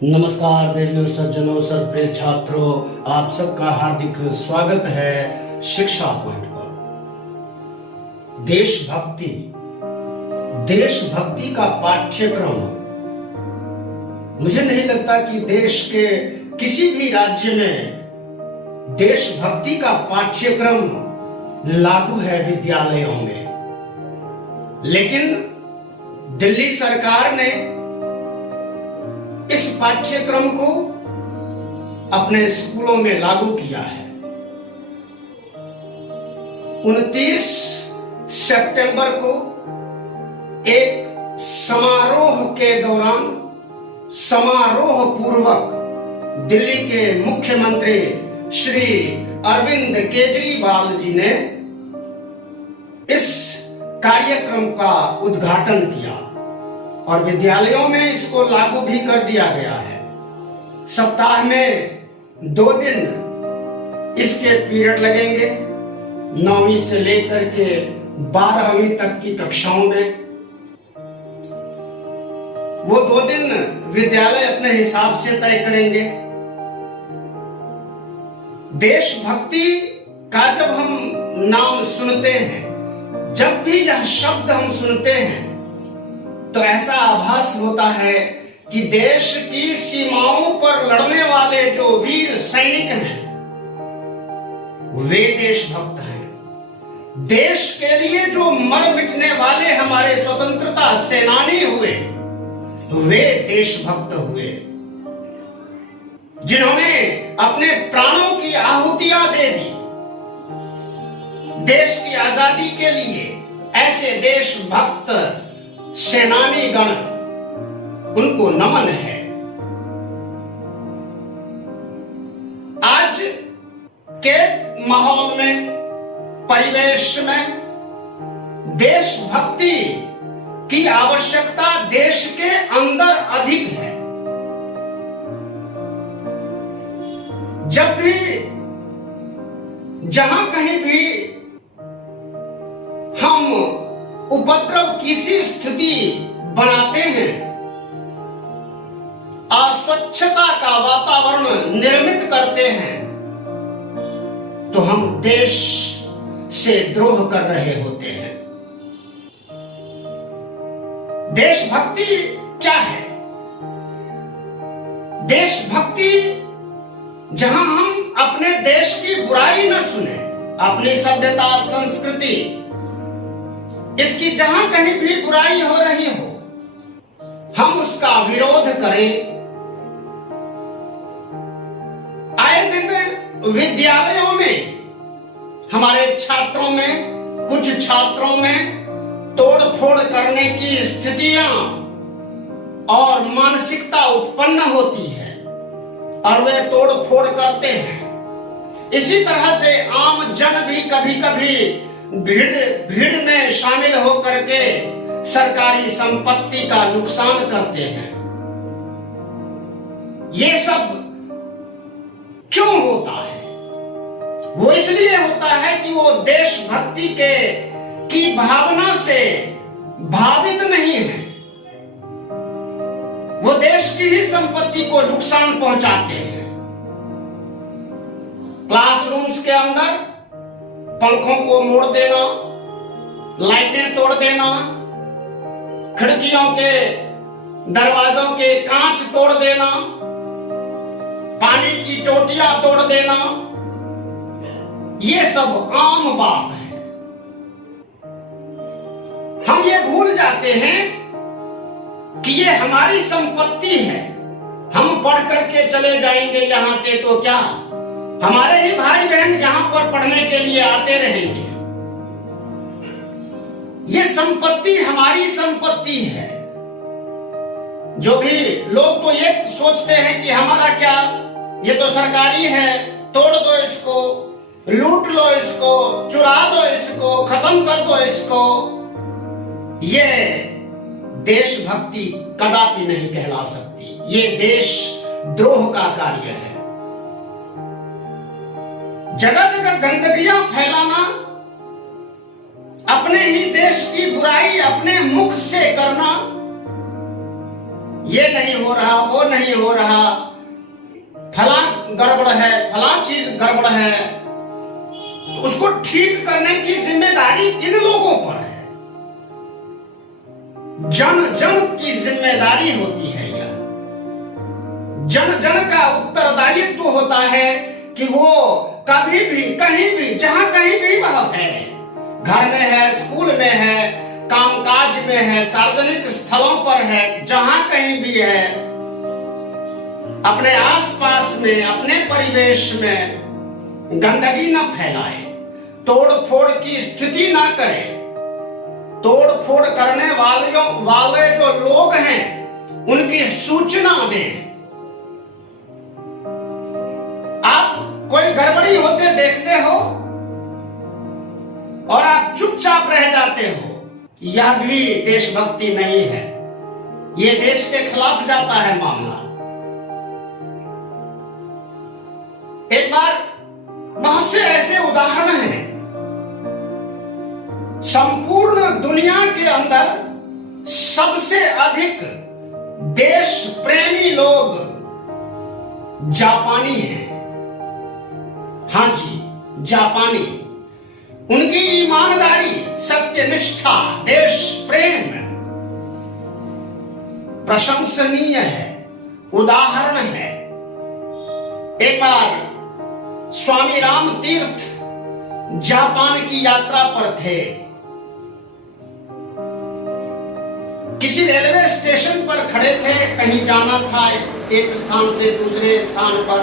नमस्कार देवियों, सज्जनों, सदप्रिय छात्रों, आप सबका हार्दिक स्वागत है शिक्षा पॉइंट पर। देशभक्ति का पाठ्यक्रम मुझे नहीं लगता कि देश के किसी भी राज्य में देशभक्ति का पाठ्यक्रम लागू है विद्यालयों में। लेकिन दिल्ली सरकार ने इस पाठ्यक्रम को अपने स्कूलों में लागू किया है। 29 सितंबर को एक समारोह के दौरान समारोह पूर्वक दिल्ली के मुख्यमंत्री श्री अरविंद केजरीवाल जी ने इस कार्यक्रम का उद्घाटन किया और विद्यालयों में इसको लागू भी कर दिया गया है। सप्ताह में 2 दिन इसके पीरियड लगेंगे, 9वीं से लेकर के 12वीं तक की कक्षाओं में। वो 2 दिन विद्यालय अपने हिसाब से तय करेंगे। देशभक्ति का जब हम नाम सुनते हैं, जब भी यह शब्द हम सुनते हैं, तो ऐसा आभास होता है कि देश की सीमाओं पर लड़ने वाले जो वीर सैनिक हैं वे देशभक्त हैं। देश के लिए जो मर मिटने वाले हमारे स्वतंत्रता सेनानी हुए वे देशभक्त हुए। जिन्होंने अपने प्राणों की आहुतियां दे दी देश की आजादी के लिए, ऐसे देशभक्त सेनानी गण, उनको नमन है। आज के माहौल में, परिवेश में देशभक्ति की आवश्यकता देश के अंदर अधिक है। जब भी जहां कहीं भी हम उपद्रव की सी स्थिति बनाते हैं, अस्वच्छता का वातावरण निर्मित करते हैं, तो हम देश से द्रोह कर रहे होते हैं। देशभक्ति क्या है? देशभक्ति जहां हम अपने देश की बुराई न सुने, अपनी सभ्यता संस्कृति इसकी जहां कहीं भी बुराई हो रही हो, हम उसका विरोध करें। आए दिन विद्यालयों में हमारे छात्रों में, कुछ छात्रों में तोड़ फोड़ करने की स्थितियां और मानसिकता उत्पन्न होती है और वे तोड़ फोड़ करते हैं। इसी तरह से आम जन भी कभी कभी भीड़ में शामिल होकर के सरकारी संपत्ति का नुकसान करते हैं। ये सब क्यों होता है? वो इसलिए होता है कि वो देशभक्ति की भावना से भावित नहीं है। वो देश की ही संपत्ति को नुकसान पहुंचाते हैं। क्लासरूम्स के अंदर पंखों को मोड़ देना, लाइटें तोड़ देना, खिड़कियों के दरवाजों के कांच तोड़ देना, पानी की टोटियां तोड़ देना, ये सब आम बात है। हम ये भूल जाते हैं कि ये हमारी संपत्ति है। हम पढ़ करके चले जाएंगे यहां से तो क्या, हमारे ही भाई बहन यहां पर पढ़ने के लिए आते रहेंगे। ये संपत्ति हमारी संपत्ति है। जो भी लोग तो ये सोचते हैं कि हमारा क्या, ये तो सरकारी है, तोड़ दो इसको, लूट लो इसको, चुरा दो इसको, खत्म कर दो इसको। ये देशभक्ति कदापि नहीं कहला सकती। ये देश द्रोह का कार्य है। जगह जगह गंदगियां फैलाना, अपने ही देश की बुराई अपने मुख से करना, ये नहीं हो रहा, वो नहीं हो रहा, फला गड़बड़ है, फला चीज गड़बड़ है, तो उसको ठीक करने की जिम्मेदारी किन लोगों पर है? जन जन की जिम्मेदारी होती है यह। जन जन का उत्तरदायित्व होता है कि वो कभी भी, कहीं भी, जहां कहीं भी वह है, घर में है, स्कूल में है, कामकाज में है, सार्वजनिक स्थलों पर है, जहां कहीं भी है, अपने आसपास में, अपने परिवेश में गंदगी न फैलाए, तोड़ फोड़ की स्थिति ना करे। तोड़ फोड़ करने वाले जो लोग हैं उनकी सूचना दें। आप कोई गड़बड़ी होते देखते हो और आप चुपचाप रह जाते हो, यह भी देशभक्ति नहीं है, यह देश के खिलाफ जाता है मामला। एक बार बहुत से ऐसे उदाहरण हैं, संपूर्ण दुनिया के अंदर सबसे अधिक देश प्रेमी लोग जापानी हैं। हाँ जी, जापानी। उनकी ईमानदारी, सत्यनिष्ठा, देश प्रेम प्रशंसनीय है, उदाहरण है। एक बार स्वामी राम तीर्थ जापान की यात्रा पर थे। किसी रेलवे स्टेशन पर खड़े थे, कहीं जाना था एक स्थान से दूसरे स्थान पर।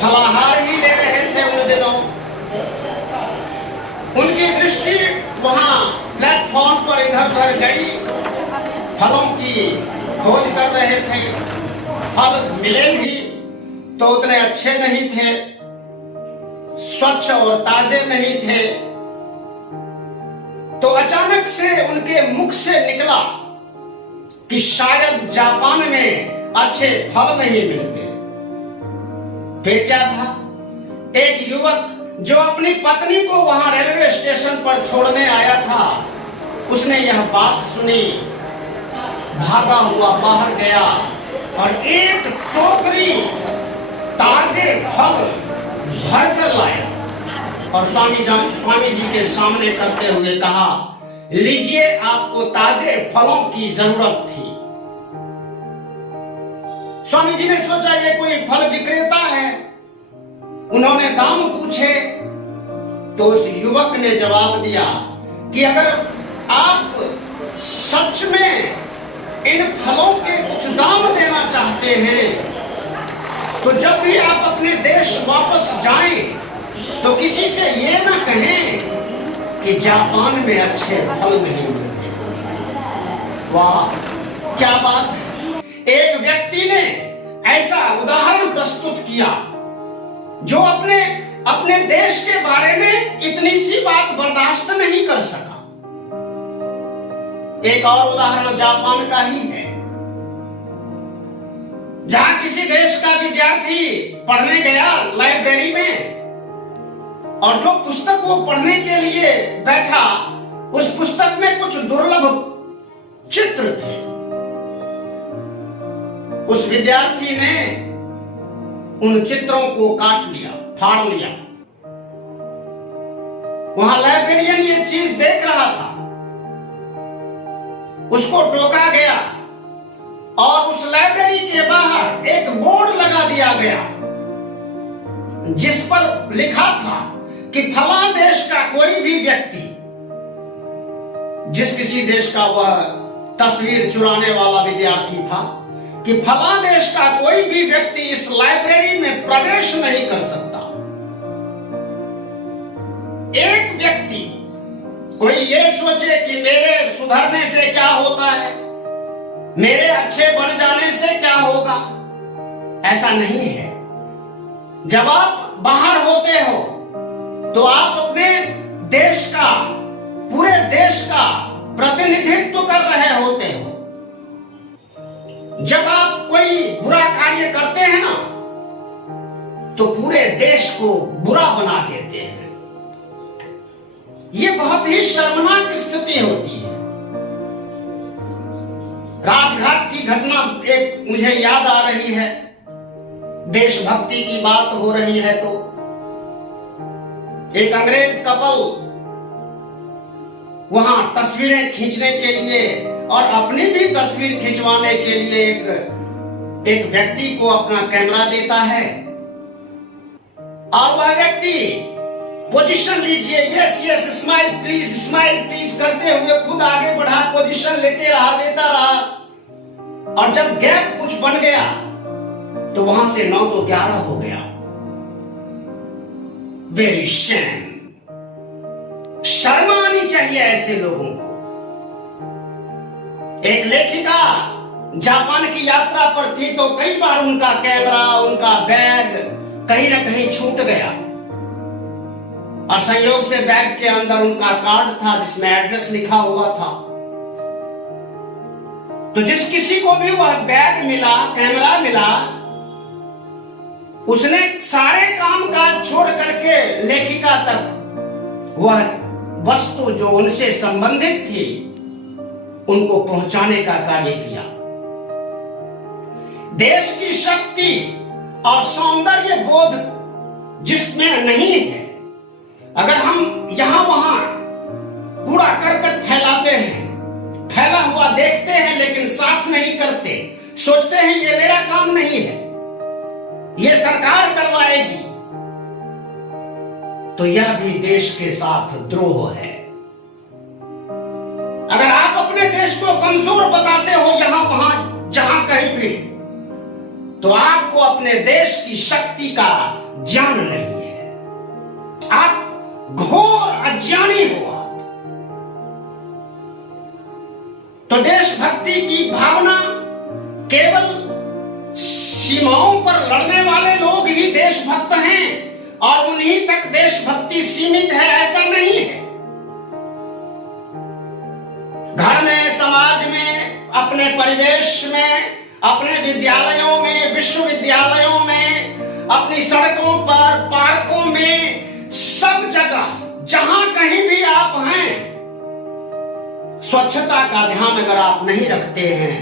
फलाहार ही ले रहे थे उन दिनों। उनकी दृष्टि वहां प्लेटफॉर्म पर इधर उधर गई, फलों की खोज कर रहे थे। फल मिले भी तो उतने अच्छे नहीं थे, स्वच्छ और ताजे नहीं थे। तो अचानक से उनके मुख से निकला कि शायद जापान में अच्छे फल नहीं मिलते। फिर क्या था, एक युवक जो अपनी पत्नी को वहां रेलवे स्टेशन पर छोड़ने आया था, उसने यह बात सुनी, भागा हुआ बाहर गया और एक टोकरी ताजे फल भर कर लाया और स्वामी जी के सामने करते हुए कहा, लीजिए, आपको ताजे फलों की जरूरत थी। स्वामी जी ने सोचा ये कोई फल विक्रेता है। उन्होंने दाम पूछे तो उस युवक ने जवाब दिया कि अगर आप सच में इन फलों के कुछ दाम देना चाहते हैं तो जब भी आप अपने देश वापस जाएं तो किसी से ये ना कहें कि जापान में अच्छे फल नहीं मिलते। वाह, क्या बात है। एक व्यक्ति ने ऐसा उदाहरण प्रस्तुत किया जो अपने देश के बारे में इतनी सी बात बर्दाश्त नहीं कर सका। एक और उदाहरण जापान का ही है, जहां किसी देश का विद्यार्थी पढ़ने गया लाइब्रेरी में और जो पुस्तक वो पढ़ने के लिए बैठा, उस पुस्तक में कुछ दुर्लभ चित्र थे। उस विद्यार्थी ने उन चित्रों को काट लिया, फाड़ लिया। वहां लाइब्रेरियन ये चीज देख रहा था, उसको टोका गया और उस लाइब्रेरी के बाहर एक बोर्ड लगा दिया गया जिस पर लिखा था कि फला देश का कोई भी व्यक्ति, जिस किसी देश का वह तस्वीर चुराने वाला विद्यार्थी था, कि फला देश का कोई भी व्यक्ति इस लाइब्रेरी में प्रवेश नहीं कर सकता। एक व्यक्ति कोई ये सोचे कि मेरे सुधरने से क्या होता है, मेरे अच्छे बन जाने से क्या होगा, ऐसा नहीं है। जब आप बाहर होते हो तो आप अपने देश का, पूरे देश का प्रतिनिधित्व कर रहे होते हो। जब आप कोई बुरा कार्य करते हैं ना, तो पूरे देश को बुरा बना देते हैं। ये बहुत ही शर्मनाक स्थिति होती है। की घटना एक मुझे याद आ रही है। देशभक्ति की बात हो रही है तो एक अंग्रेज कपल वहां तस्वीरें खींचने के लिए और अपनी भी तस्वीर खिंचवाने के लिए एक व्यक्ति को अपना कैमरा देता है और वह व्यक्ति पोजीशन लीजिए, यस यस, स्माइल प्लीज करते हुए खुद आगे बढ़ा, पोजीशन लेता रहा और जब गैप कुछ बन गया तो वहां से 9 तो 11 हो गया। वेरी शेम, शर्म आनी चाहिए ऐसे लोगों को। एक लेखिका जापान की यात्रा पर थी तो कई बार उनका कैमरा, उनका बैग कहीं ना कहीं छूट गया और संयोग से बैग के अंदर उनका कार्ड था जिसमें एड्रेस लिखा हुआ था। तो जिस किसी को भी वह बैग मिला, कैमरा मिला, उसने सारे काम काज छोड़ करके लेखिका तक वह वस्तु जो उनसे संबंधित थी उनको पहुंचाने का कार्य किया। देश की शक्ति और सौंदर्य बोध जिसमें नहीं है, अगर हम यहां वहां कूड़ा करकट फैलाते हैं, फैला हुआ देखते हैं लेकिन साफ नहीं करते, सोचते हैं ये मेरा काम नहीं है, ये सरकार करवाएगी, तो यह भी देश के साथ द्रोह है। अगर आप अपने देश को कमजोर बताते हो यहां वहां जहां कहीं भी, तो आपको अपने देश की शक्ति का ज्ञान नहीं है, आप घोर अज्ञानी हो। तो देशभक्ति की भावना केवल सीमाओं पर लड़ने वाले लोग ही देशभक्त हैं और उन्हीं तक देशभक्ति सीमित है, ऐसा नहीं है। घर में, समाज में, अपने परिवेश में, अपने विद्यालयों में, विश्वविद्यालयों में, अपनी सड़कों पर, पार्कों में, सब जगह जहां कहीं भी आप हैं, स्वच्छता का ध्यान अगर आप नहीं रखते हैं,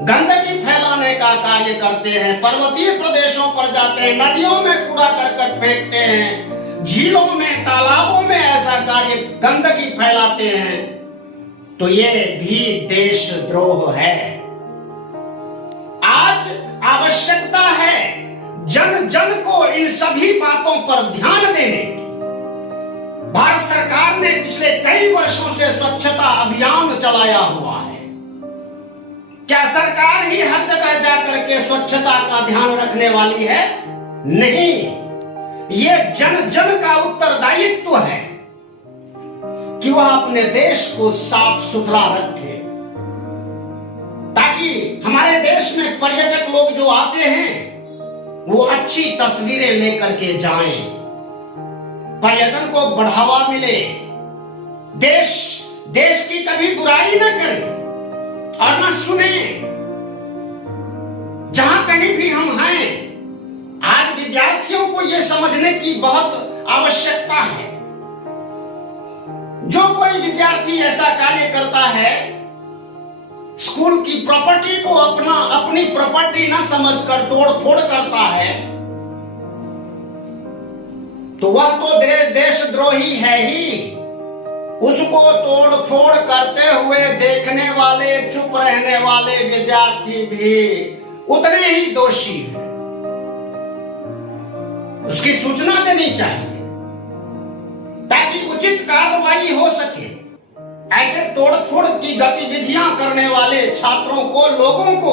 गंदगी फैलाने का कार्य करते हैं, पर्वतीय प्रदेशों पर जाते हैं, नदियों में कूड़ा करकट फेंकते हैं, झीलों में, तालाबों में ऐसा कार्य गंदगी फैलाते हैं, तो ये भी देशद्रोह है। आज आवश्यकता है जन जन को इन सभी बातों पर ध्यान देने की। भारत सरकार ने पिछले कई वर्षों से स्वच्छता अभियान चलाया हुआ है। क्या सरकार ही हर जगह जाकर के स्वच्छता का ध्यान रखने वाली है? नहीं, ये जन जन का उत्तरदायित्व है कि वह अपने देश को साफ सुथरा रखे, ताकि हमारे देश में पर्यटक लोग जो आते हैं वो अच्छी तस्वीरें लेकर के जाएं, पर्यटन को बढ़ावा मिले, देश की कभी बुराई न करें और न सुने। जहां कहीं भी हम हैं, आज विद्यार्थियों को यह समझने की बहुत आवश्यकता है। जो कोई विद्यार्थी ऐसा कार्य करता है, स्कूल की प्रॉपर्टी को अपनी प्रॉपर्टी न समझकर तोड़ फोड़ करता है, तो वह तो देशद्रोही है ही। उसको तोड़ फोड़ करते हुए देखने वाले, चुप रहने वाले विद्यार्थी भी उतने ही दोषी हैं। उसकी सूचना देनी चाहिए ताकि उचित कार्रवाई हो सके। ऐसे तोड़फोड़ की गतिविधियां करने वाले छात्रों को, लोगों को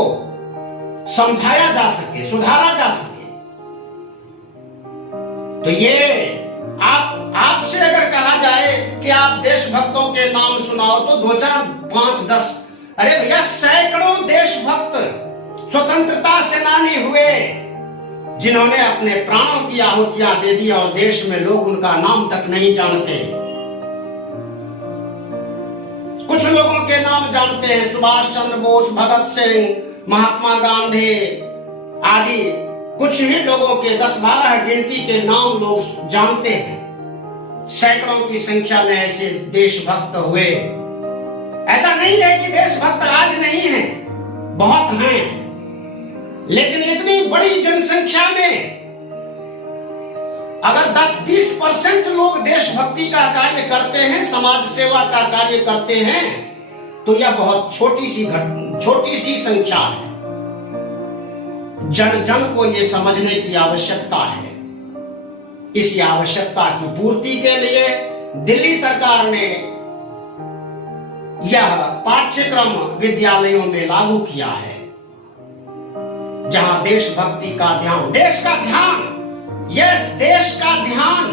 समझाया जा सके, सुधारा जा सके। तो ये आपसे अगर कहा जाए कि आप देशभक्तों के नाम सुनाओ तो 2 4 5 10, अरे भैया सैकड़ों देशभक्त स्वतंत्रता सेनानी हुए जिन्होंने अपने प्राणों की आहुतियां दे दी और देश में लोग उनका नाम तक नहीं जानते। कुछ लोगों के नाम जानते हैं, सुभाष चंद्र बोस, भगत सिंह, महात्मा गांधी आदि कुछ ही लोगों के 10-12 गिनती के नाम लोग जानते हैं। सैकड़ों की संख्या में ऐसे देशभक्त हुए। ऐसा नहीं है कि देशभक्त आज नहीं है, बहुत हैं, लेकिन इतनी बड़ी जनसंख्या में अगर 10-20% लोग देशभक्ति का कार्य करते हैं, समाज सेवा का कार्य करते हैं, तो यह बहुत छोटी सी संख्या है। जन जन को यह समझने की आवश्यकता है। इस आवश्यकता की पूर्ति के लिए दिल्ली सरकार ने यह पाठ्यक्रम विद्यालयों में लागू किया है, जहां देशभक्ति का ध्यान, देश का ध्यान, देश का ध्यान,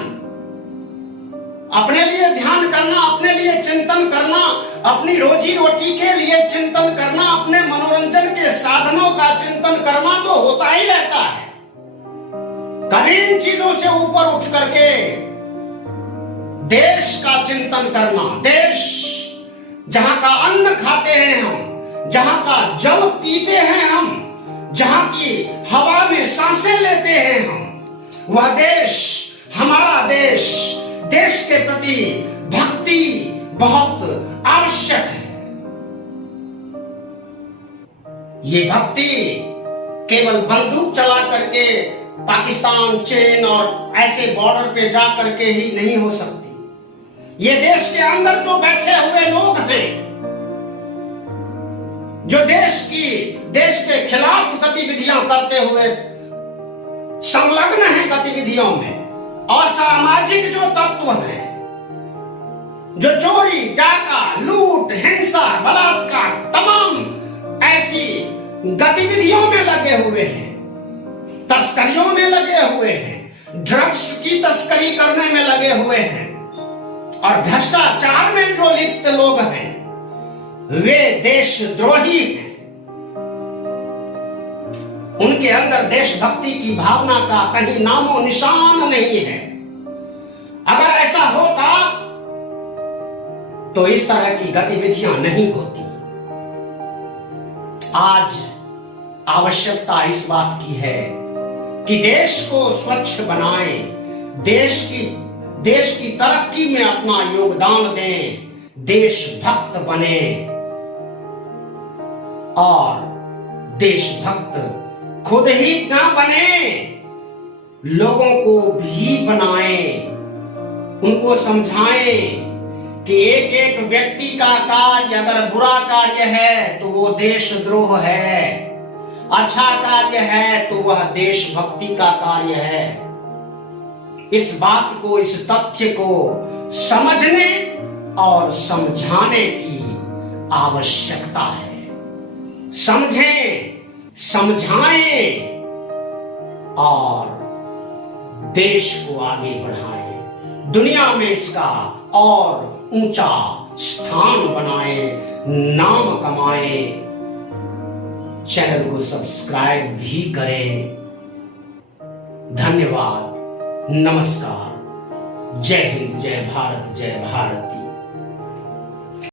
अपने लिए ध्यान करना, अपने लिए चिंतन करना, अपनी रोजी रोटी के लिए चिंतन करना, अपने मनोरंजन के साधनों का चिंतन करना तो होता ही रहता है। कभी इन चीजों से ऊपर उठ करके देश का चिंतन करना, देश जहां का अन्न खाते हैं हम, जहां का जल पीते हैं हम, जहां की हवा में सांसें लेते हैं हम, वह देश, हमारा देश, देश के प्रति भक्ति बहुत आवश्यक है। ये भक्ति केवल बंदूक चला करके पाकिस्तान, चीन और ऐसे बॉर्डर पे जा करके ही नहीं हो सकती। ये देश के अंदर जो बैठे हुए लोग हैं, जो देश के खिलाफ गतिविधियां करते हुए संलग्न हैं गतिविधियों में, असामाजिक जो तत्व हैं, जो चोरी, डाका, लूट, हिंसा, बलात्कार, तमाम ऐसी गतिविधियों में लगे हुए हैं, तस्करियों में लगे हुए हैं, ड्रग्स की तस्करी करने में लगे हुए हैं और भ्रष्टाचार में जो लिप्त लोग हैं, वे देशद्रोही हैं। उनके अंदर देशभक्ति की भावना का कहीं नामो निशान नहीं है। अगर ऐसा होता तो इस तरह की गतिविधियां नहीं होती। आज आवश्यकता इस बात की है कि देश को स्वच्छ बनाएं, देश की तरक्की में अपना योगदान दें, देशभक्त बने और देशभक्त खुद ही ना बने, लोगों को भी बनाएं, उनको समझाएं कि एक एक व्यक्ति का कार्य अगर बुरा कार्य है तो वो देशद्रोह है, अच्छा कार्य है तो वह देशभक्ति का कार्य है। इस बात को, इस तथ्य को समझने और समझाने की आवश्यकता है। समझें, समझाएं और देश को आगे बढ़ाएं, दुनिया में इसका और ऊंचा स्थान बनाएं, नाम कमाएं। चैनल को सब्सक्राइब भी करें। धन्यवाद, नमस्कार, जय हिंद, जय भारत, जय भारती।